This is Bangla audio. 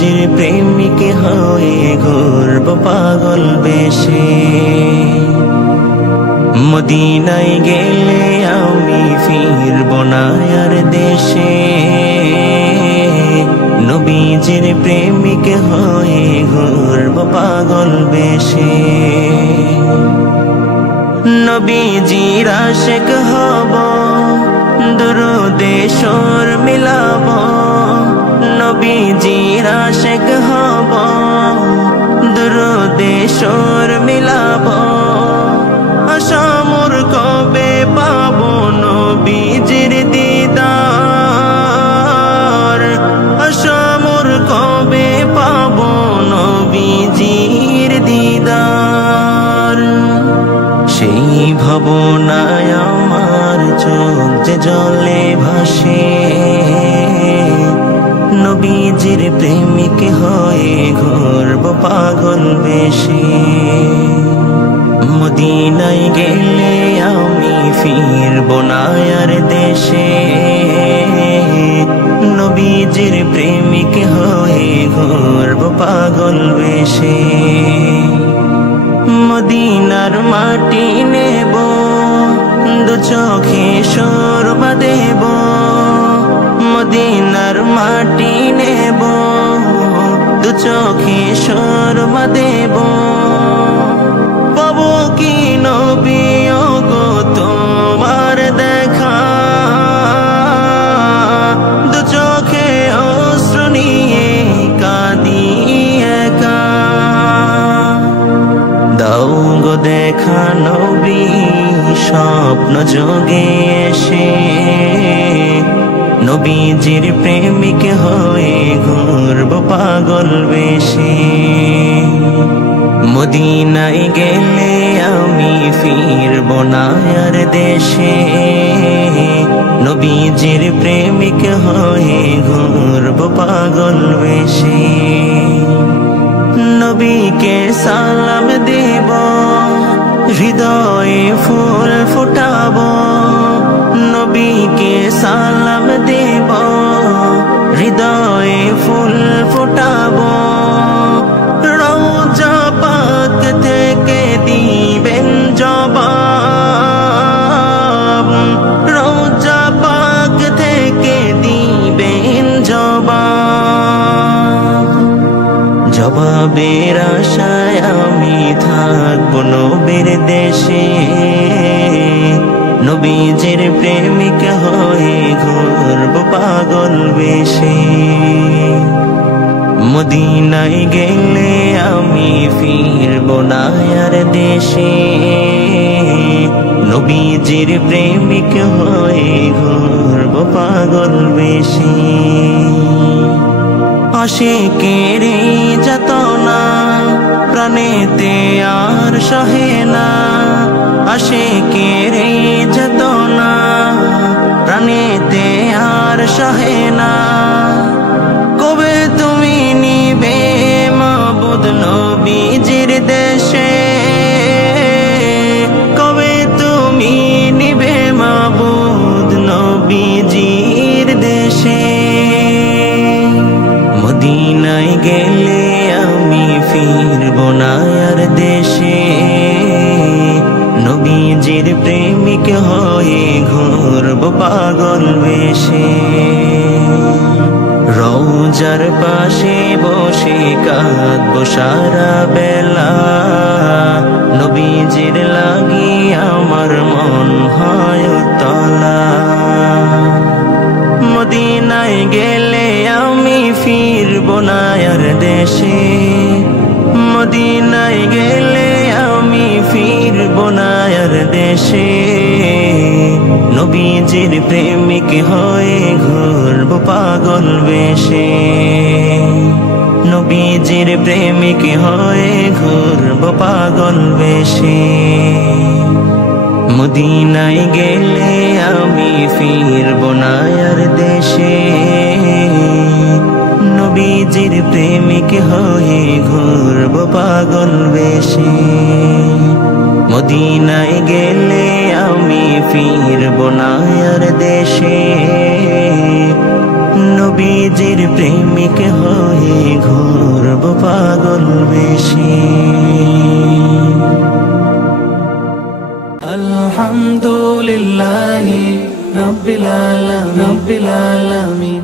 নবীজির প্রেমিক হয়ে ঘুরব পাগল বেশে। মদিনায় গেলে আমি ফিরব না আর দেশে। নবীজির প্রেমিক হয়ে ঘুরব পাগল বেশে। নবীজির আশিক হব, দুরূদে সুর মিলাব। নবীজির আশিক হব, দুরূদে সুর মিলাব। আশা মোর কবে পাবো নবীজির দিদার। আশা মোর কবে পাবো নবীজির দিদার। সেই ভাবনায় আমার চোখ যে জলে ভাসে। নবীজির প্রেমিক হয়ে ঘুরব পাগল বেশে। মদিনায় গেলে আমি ফিরব না আর দেশে। নবীজির প্রেমিক হয়ে ঘুরব পাগল বেশে। মদিনার মাটি নেব, দু চোখে সুরমা দেব। মদিনার মাটি নেব, দু চোখে সুরমা দেব। পাবো কি নবী ওগো তোমার দেখা, দু চোখে অশ্রু নিয়ে কাঁদি একা। দাও গো দেখা নবী স্বপ্ন যোগে এসে। নবীজির প্রেমিক হয়ে ঘুরব পাগল বেশে। মদিনায় গেলে আমি ফিরব না আর দেশে। নবীজির প্রেমিক হয়ে ঘুরব পাগল বেশে। নবীকে সালাম দেব, হৃদয়ে ফুল ফুটাব। নবীকে সালাম দেব, হৃদয়ে ফুল ফুটাব। রওজা পাক থেকে দিবেন জবাব। রওজা পাক থেকে দিবেন জবাব। জবাবের আশায় আমি থাকব নবীর দেশে। নবীজির প্রেমিক হয়ে ঘুরব পাগল বেশে। মদিনায় গেলে আমি ফিরব না আর দেশে। নবীজির প্রেমিক হয়ে ঘুরব পাগল বেশে। আশিকের যাতনা প্রাণেতে আর সহে না। আশিকের যাতনা প্রাণেতে আর সহে না। কবে তুমি নিবে মাবুদ নবীজির দেশে। কবে তুমি নিবে মাবুদ নবীজির দেশে। মদিনায় গেলে আমি ফিরব না আর দেশে। নবীজির প্রেমিক হয়ে ঘুরব পাগল বেশে। রওজার পাশে বসে কাঁদব সারা বেলা। নবীজির লাগি আমার মন হয় উতলা। মদিনায় গেলে আমি ফিরব না আর দেশে। মদিনায় গেলে আমি ফিরব না আর দেশে। নবীজির প্রেমিক হয়ে ঘুরব পাগল বেশে। নবীজির প্রেমিক হয়ে ঘুরব পাগল বেশে। মদিনায় গেলে আমি ফিরব না আর দেশে। নবীজির প্রেমিক হয়ে ঘুরব পাগল বেশে। মদিনায় গেলে আমি ফিরব না আর দেশে। নবীজির প্রেমিক একে হয়ে ঘুরব পাগল বেশি। আলহামদুলিল্লাহি রাব্বিল আলামিন।